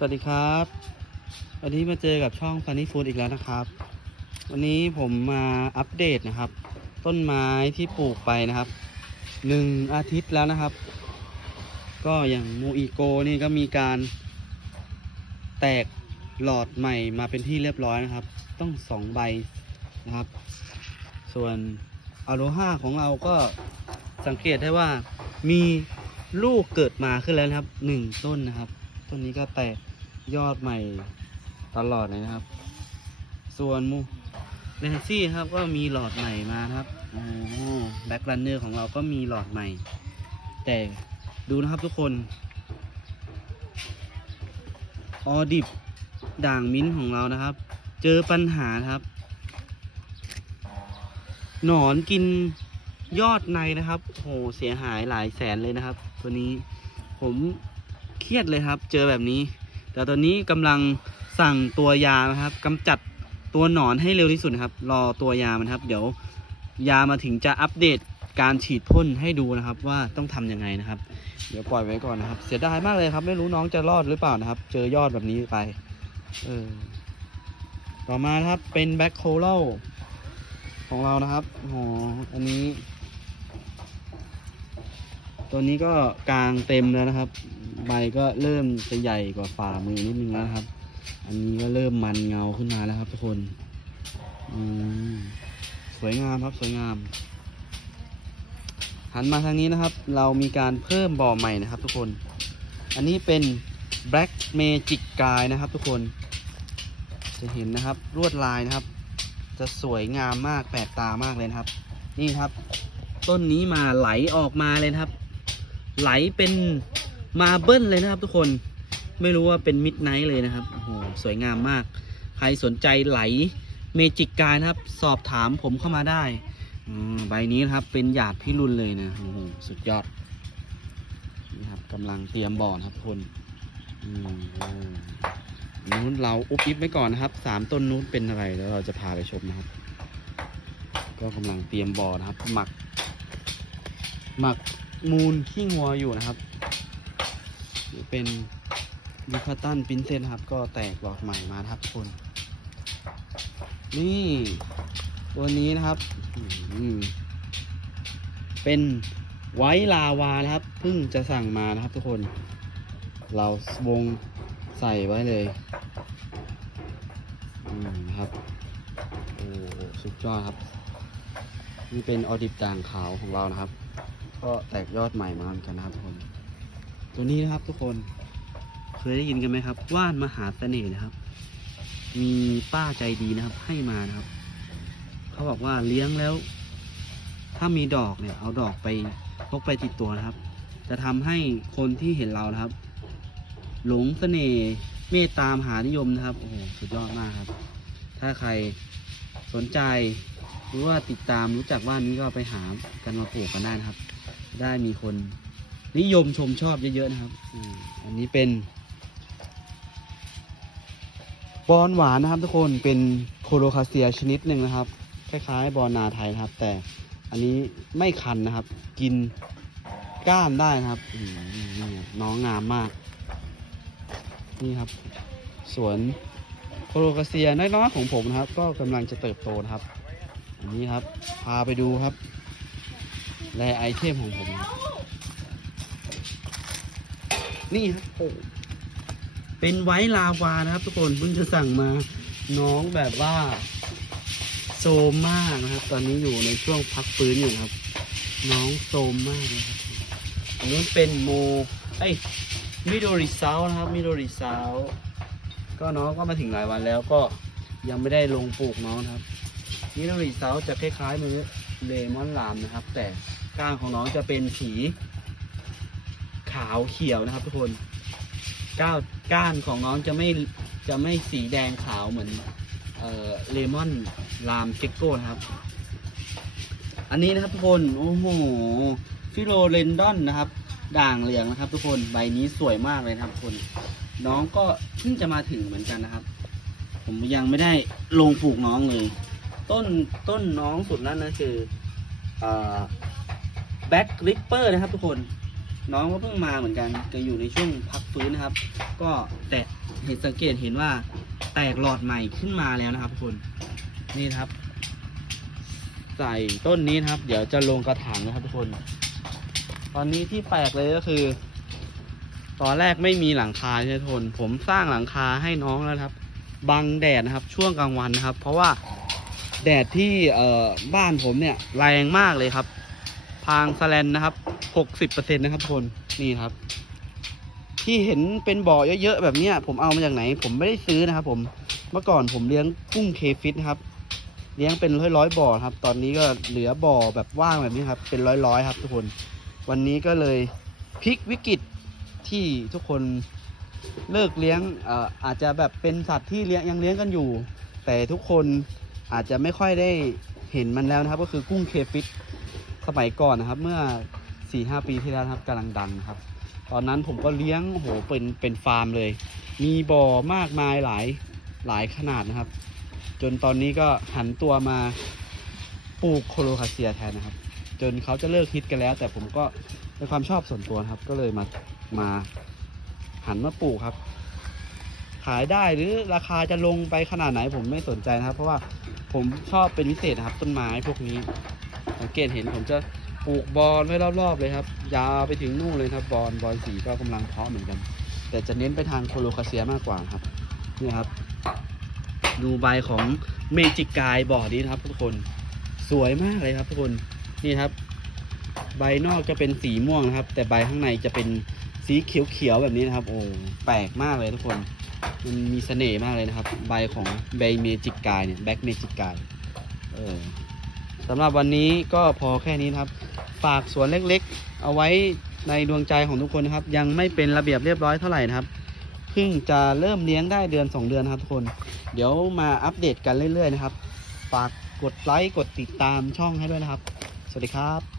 สวัสดีครับ วันนี้มาเจอกับช่อง Funny Food อีกแล้วนะครับ วันนี้ผมมาอัปเดตนะครับ ต้นไม้ที่ปลูกไปนะครับหนึ่งอาทิตย์แล้วนะครับ ก็อย่างโมอีโกนี่ก็มีการแตกหลอดใหม่มาเป็นที่เรียบร้อยนะครับ ต้องสองใบนะครับ ส่วนอโลฮาของเราก็สังเกตได้ว่ามีลูกเกิดมาขึ้นแล้วนะครับหนึ่งต้นนะครับ ต้นนี้ก็แตก ยอดใหม่ตลอดเลยนะครับ ส่วนมูเรนซี่ครับก็มีหลอดใหม่มาครับโอ้แบ็กรันเนอร์ของเราก็มีหลอดใหม่ แต่ดูนะครับทุกคน ออดิบด่างมิ้นของเรานะครับ เจอปัญหาครับ หนอนกินยอดในนะครับโหเสียหายหลายแสนเลยนะครับ ตัวนี้ผมเครียดเลยครับ เจอแบบนี้ แต่ตอนนี้กำลังสั่งตัวยานะครับกำจัดตัวหนอนให้เร็วที่สุดนะครับ รอตัวยามันครับ เดี๋ยวยามาถึงจะอัปเดตการฉีดพ่นให้ดูนะครับว่าต้องทำยังไงนะครับ เดี๋ยวปล่อยไว้ก่อนนะครับ เสียดายมากเลยครับ ไม่รู้น้องจะรอดหรือเปล่านะครับ เจอยอดแบบนี้ไปเออต่อมาครับเป็นแบ็คโคลของเรานะครับโออันนี้ ตัวนี้ก็กลางเต็มแล้วนะครับ ใบก็เริ่มจะใหญ่กว่าฝ่ามือนิดนึงแล้วครับ อันนี้ก็เริ่มมันเงาขึ้นมาแล้วครับ ทุกคนอืมสวยงามครับสวยงาม หันมาทางนี้นะครับ เรามีการเพิ่มบ่อใหม่นะครับ ทุกคน อันนี้เป็น Black Magic Guy นะครับ ทุกคน จะเห็นนะครับลวดลายนะครับ จะสวยงามมากแปลกตามากเลยนะครับ นี่ครับ ต้นนี้มาไหลออกมาเลยครับ ไหลเป็น มาเบิ้ลเลยนะครับทุกคนไม่รู้ว่าเป็นมิดไนท์เลยนะครับโอ้โหสวยงามมาก ใครสนใจไหลเมจิกกายนะครับ สอบถามผมเข้ามาได้ใบนี้นะครับเป็นหยาดพิรุณเลยนะโอ้โหสุดยอดนี่ครับกำลังเตรียมบ่อนะครับทุกคนนู้นเราอุบอิบไว้ก่อนนะครับสามต้นนู้นเป็นอะไรแล้วเราจะพาไปชมนะครับ ก็กำลังเตรียมบ่อนะครับ หมัก หมักมูลขี้งัวอยู่นะครับ นี่เป็นดิคตันปินเซนครับ ก็แตกหลอดใหม่มาครับทุกคน นี่ ตัวนี้นะครับเป็นไวท์ลาวานะครับเพิ่งจะสั่งมานะครับทุกคน เราวงใส่ไว้เลยอืมครับโอ้สุดยอดครับ นี่เป็นออดิบด่างขาวของเรานะครับ ก็แตกยอดใหม่มาเหมือนกันนะครับทุกคน ตัวนี้นะครับทุกคนเคยได้ยินกันไหมครับ ว่านมหาเสน่ห์นะครับ มีป้าใจดีนะครับ ให้มานะครับ เขาบอกว่าเลี้ยงแล้ว ถ้ามีดอกเนี่ย เอาดอกไปพกไปติดตัวนะครับ จะทำให้คนที่เห็นเรานะครับ หลงเสน่ห์เมตตามหานิยมนะครับโอ้โหสุดยอดมากครับ ถ้าใครสนใจหรือว่าติดตามรู้จักว่านนี้ก็ไปหากันมาปลูกกันได้นะครับ ได้มีคน นิยมชมชอบเยอะๆนะครับอืมอันนี้เป็นบอนหวานนะครับทุกคนเป็นโคโลคาเซียชนิดหนึ่งนะครับ คล้ายๆบอนนาไทยนะครับ แต่อันนี้ไม่คันนะครับ กินก้านได้นะครับอืมนี่ครับน้องงามมาก นี่ครับ สวนโคโลคาเซียน้อยๆของผมนะครับ ก็กำลังจะเติบโตนะครับ อันนี้ครับ พาไปดูครับ แลไอเทมของผมครับ นี่ครับโอ้เป็นไวท์ลาวานะครับ ทุกคนเพิ่งจะสั่งมาน้องแบบว่า โซมมากนะครับ ตอนนี้อยู่ในช่วงพักฟื้นอยู่ครับ น้องโซมมากนะครับอันนี้เป็นโมไอยมิโดริซาวนะครับมิโดริซาวก็น้องก็มาถึงหลายวันแล้วก็ยังไม่ได้ลงปลูกน้องครับมิโนริเซาจะคล้ายๆมือเลมอนลามนะครับ แต่ก้านของน้องจะเป็นสีาวเขียวนะครับ ทุกคนก้าวก้านของน้องจะไม่จะไม่สีแดงขาวเหมือนเอ่อเลมอนลามเจโก้นะครับ อันนี้นะครับทุกคนโอ้โหฟิโลเรนดอนนะครับ ด่างเหลืองนะครับ ทุกคนใบนี้สวยมากเลยนะครับทุกคนน้องก็เพิ่งจะมาถึงเหมือนกันนะครับ ผมยังไม่ได้ลงปลูกน้องเลย ต้นต้นน้องสุดนั้นนะคือแบ็กริปเปอร์นะครับทุกคน น้องก็เพิ่งมาเหมือนกันจะอยู่ในช่วงพักฟื้นนะครับ ก็แต่เห็นสังเกตเห็นว่าแตกหลอดใหม่ขึ้นมาแล้วนะครับทุกคนนี่นครับ ใส่ต้นนี้นะครับ เดี๋ยวจะลงกระถางนะครับทุกคน ตอนนี้ที่แปลกเลยก็คือ ตอนแรกไม่มีหลังคาใช่ไหมทุกคนผมสร้างหลังคาให้น้องแล้วครับ บังแดดนะครับ ช่วงกลางวันนะครับ เพราะว่าแดดที่เอ่อบ้านผมเนี่ยแรงมากเลยครับ พางสแลนนะครับหกสิบเปอร์เซ็นต์นะครับทุกคนนี่ครับ ที่เห็นเป็นบ่อเยอะๆแบบเนี้ย ผมเอามาจากไหน ผมไม่ได้ซื้อนะครับ ผมเมื่อก่อนผมเลี้ยงกุ้งเคฟิตครับเลี้ยงเป็นร้อยๆบ่อครับ ตอนนี้ก็เหลือบ่อแบบว่างแบบนี้ครับ เป็นร้อยๆครับ ทุกคน วันนี้ก็เลยพลิกวิกฤตที่ทุกคนเลิกเลี้ยงอ่ออาจจะแบบเป็นสัตว์ที่เลี้ยงยังเลี้ยงกันอยู่ แต่ทุกคนอาจจะไม่ค่อยได้เห็นมันแล้วนะครับ ก็คือกุ้งเคฟิต สมัยก่อนนะครับ เมื่อ4ี่หปีที่แล้วครับกำลังดังครับ ตอนนั้นผมก็เลี้ยงโอ้โหเป็นเป็นฟาร์มเลย มีบ่อมากมายหลายหลายขนาดนะครับ จนตอนนี้ก็หันตัวมาปลูกโคโลคาเซียแทนนะครับ จนเขาจะเลิกฮิตกันแล้ว แต่ผมก็ในความชอบส่วนตัวครับ ก็เลยมามาหันมาปลูกครับ ขายได้หรือราคาจะลงไปขนาดไหนผมไม่สนใจนะครับ เพราะว่าผมชอบเป็นพิเศษนะครับ ต้นไม้พวกนี้ สังเกตเห็นผมจะปลูกบอลไว้รอบๆเลยครับ ยาวไปถึงนู่นเลยครับบอลบอลสีก็กำลังเพาะเหมือนกัน แต่จะเน้นไปทางโคโลคาเซียมากกว่าครับนี่ครับ ดูใบของเมจิกกายบ่อนี้นะครับทุกคนสวยมากเลยครับทุกคนนี่ครับ ใบนอกจะเป็นสีม่วงนะครับ แต่ใบข้างในจะเป็นสีเขียวๆแบบนี้นะครับ โอ้แปลกมากเลยทุกคน มันมีเสน่ห์มากเลยนะครับ ใบของใบเมจิกกายเนี่ยแบ็กเมจิกกายเออ สำหรับวันนี้ก็พอแค่นี้นะครับ ฝากสวนเล็กๆ เอาไว้ในดวงใจของทุกคนนะครับ ยังไม่เป็นระเบียบเรียบร้อยเท่าไหร่นะครับเพิ่งจะเริ่มเลี้ยงได้เดือน 2 เดือนครับทุกคน เดี๋ยวมาอัปเดตกันเรื่อยๆนะครับ ฝากกดไลค์กดติดตามช่องให้ด้วยนะครับ สวัสดีครับ